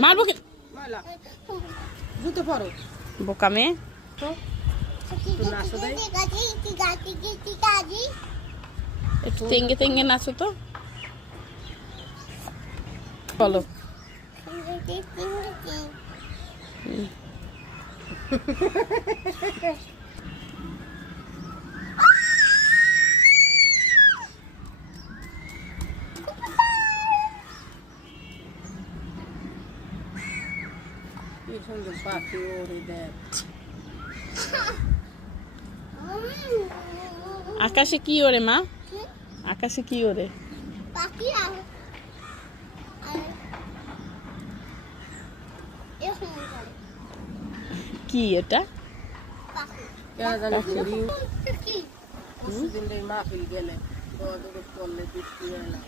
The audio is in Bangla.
মারবো কি? জুতো পরো বোকা মেয়ে। তো একটু নাচো দেয় একটু তেঙ্গে তেঙ্গে নাচো তো। বলো। কি সুন্দর পাখি ওরে দেখ আকাশে কি ওরে মা? আকাশে কি ওরে? পাখি আর এরকম করে কি এটা? পাখি কেন জানি ফিরি কি কিছুদিন এই মাহফিল গেলে দৌড় করলে বৃষ্টি হয় না